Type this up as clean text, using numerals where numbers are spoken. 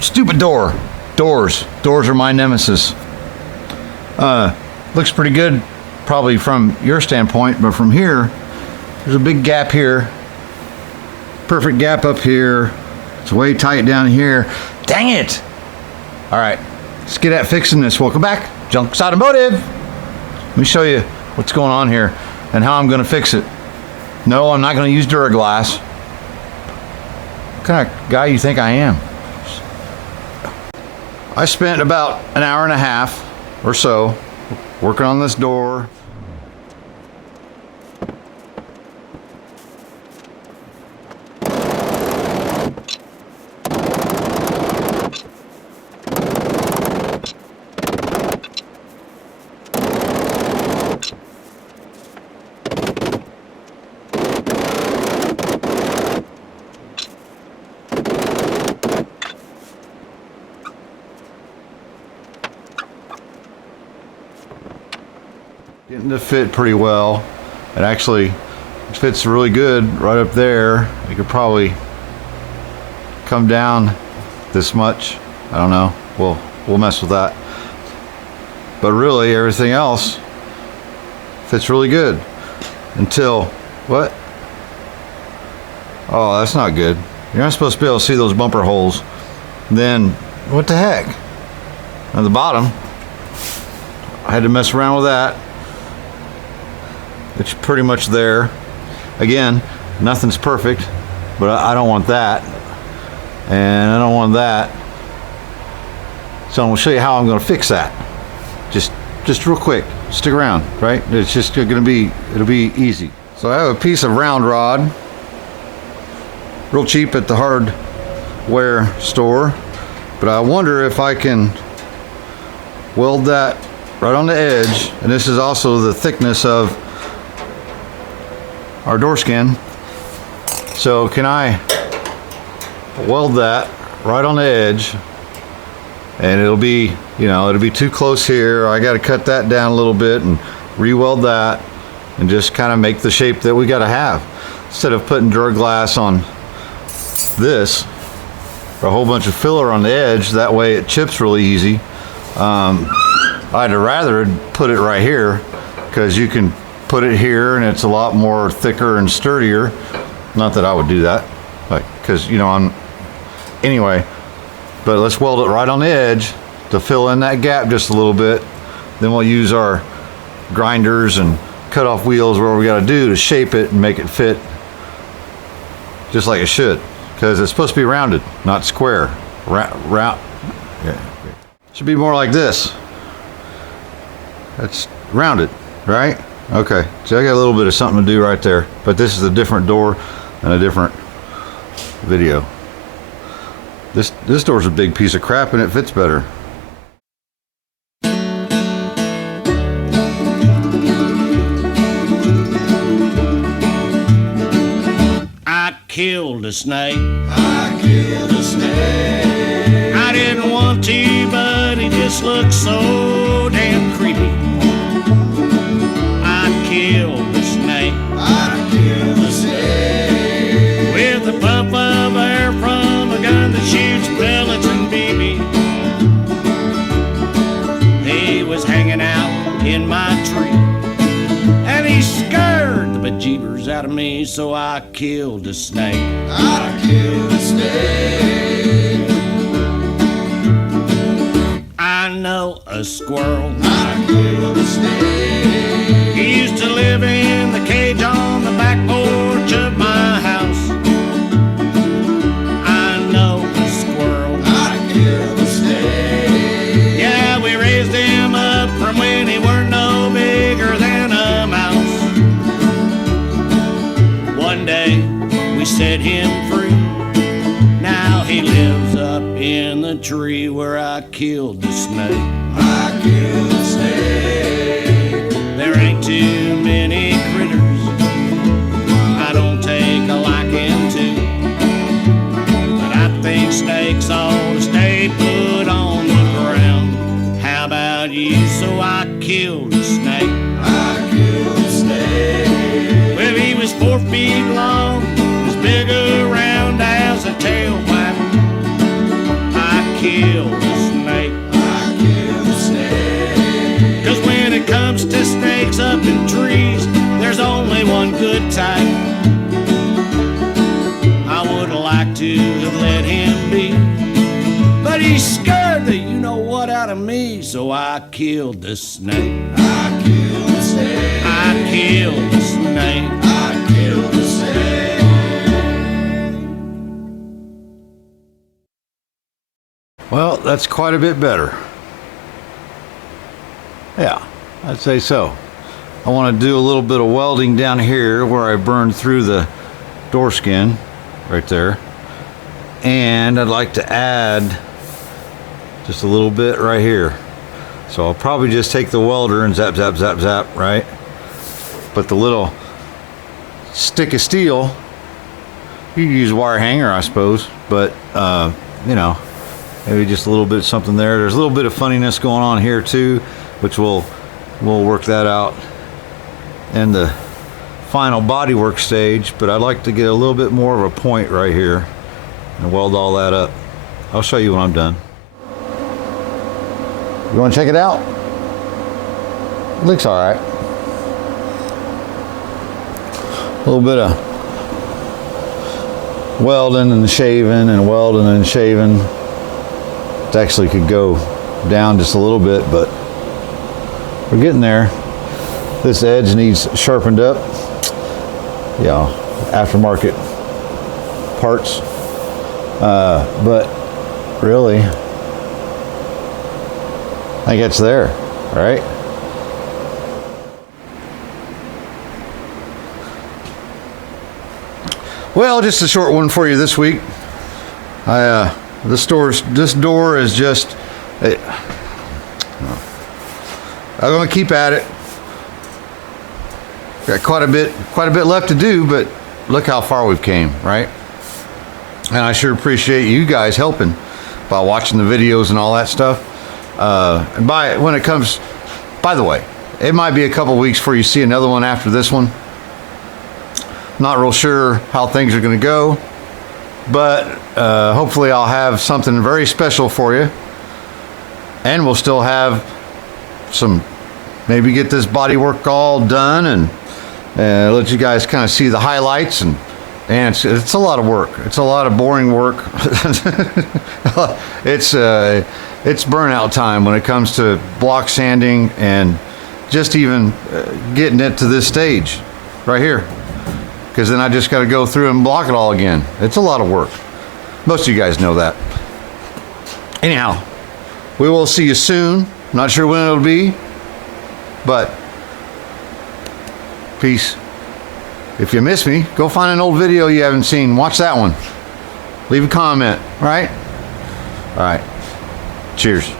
Stupid door. Doors are my nemesis. Looks pretty good probably from your standpoint, but from here there's a big gap here, perfect gap up here, it's way tight down here. Dang it. All right, let's get at fixing this. Welcome back, Junks Automotive. Let me show you what's going on here and how I'm going to fix it. No, I'm not going to use Duraglass. What kind of guy you think I am? I spent about an hour and a half or so working on this door. Getting to fit pretty well. It actually fits really good right up there. You could probably come down this much. I don't know. We'll mess with that. But really, everything else fits really good. Until what? Oh, that's not good. You're not supposed to be able to see those bumper holes. Then what the heck? At the bottom, I had to mess around with that. It's pretty much there. Again, nothing's perfect, but I don't want that, and I don't want that. So I'm gonna show you how I'm gonna fix that. Just real quick. Stick around, right? It's just gonna be, it'll be easy. So I have a piece of round rod, real cheap at the hardware store, but I wonder if I can weld that right on the edge, and this is also the thickness of our door skin. So can I weld that right on the edge? And it'll be, it'll be too close here. I got to cut that down a little bit and re-weld that and just kind of make the shape that we got to have. Instead of putting Duraglass on this, a whole bunch of filler on the edge, that way it chips really easy. I'd rather put it right here because you can put it here and it's a lot more thicker and sturdier. Not that I would do that, like, because anyway, but let's weld it right on the edge to fill in that gap just a little bit. Then we'll use our grinders and cut off wheels, whatever we got to do to shape it and make it fit just like it should, because it's supposed to be rounded, not square. Round. Yeah. Should be more like this. That's rounded, right? Okay, so I got a little bit of something to do right there, but this is a different door and a different video. This door's a big piece of crap and it fits better. I killed a snake. I killed a snake. I didn't want to, but he just looked so damn creepy. Killed the snake. I killed the snake with a puff of air from a gun that shoots pellets and BB. He was hanging out in my tree and he scared the bejeebers out of me, so I killed the snake. I killed the snake. I know a squirrel. I killed the snake. He used to live in the cage on the back porch of my house. I know a squirrel. I killed a snake. Yeah, we raised him up from when he weren't no bigger than a mouse. One day we set him free. Now he lives up in the tree where I killed the snake. I killed the snake. There ain't too many critters I don't take a liking to, but I think snakes ought to stay put on the ground. How about you? So I killed a snake. I killed a snake. Well, he was 4 feet long, as big around as a tail flap. I good type. I would like to have let him be, but he scared the you-know-what out of me, so I killed the snake. I killed the snake. I killed the snake. I killed the snake. Well, that's quite a bit better. Yeah, I'd say so. I want to do a little bit of welding down here where I burned through the door skin right there. And I'd like to add just a little bit right here. So I'll probably just take the welder and zap, zap, zap, zap, right? But the little stick of steel, you can use wire hanger, I suppose, but you know, maybe just a little bit of something there. There's a little bit of funniness going on here too, which we'll work that out in the final bodywork stage, but I'd like to get a little bit more of a point right here and weld all that up. I'll show you when I'm done. You want to check it out? It looks all right. A little bit of welding and shaving and welding and shaving. It actually could go down just a little bit, but we're getting there. This edge needs sharpened up. Yeah, aftermarket parts. But really, I think it's there, right? Well, just a short one for you this week. This door is just. I'm gonna keep at it. Got quite a bit left to do, but look how far we've came, right? And I sure appreciate you guys helping by watching the videos and all that stuff. And by the way, it might be a couple weeks before you see another one after this one. Not real sure how things are going to go, but hopefully I'll have something very special for you, and we'll still have some, maybe get this body work all done and let you guys kind of see the highlights, and it's a lot of work. It's a lot of boring work. It's burnout time when it comes to block sanding and just even getting it to this stage right here, because then I just got to go through and block it all again. It's a lot of work. Most of you guys know that. Anyhow, we will see you soon. Not sure when it'll be, but peace. If you miss me, go find an old video you haven't seen. Watch that one. Leave a comment, right? All right. Cheers.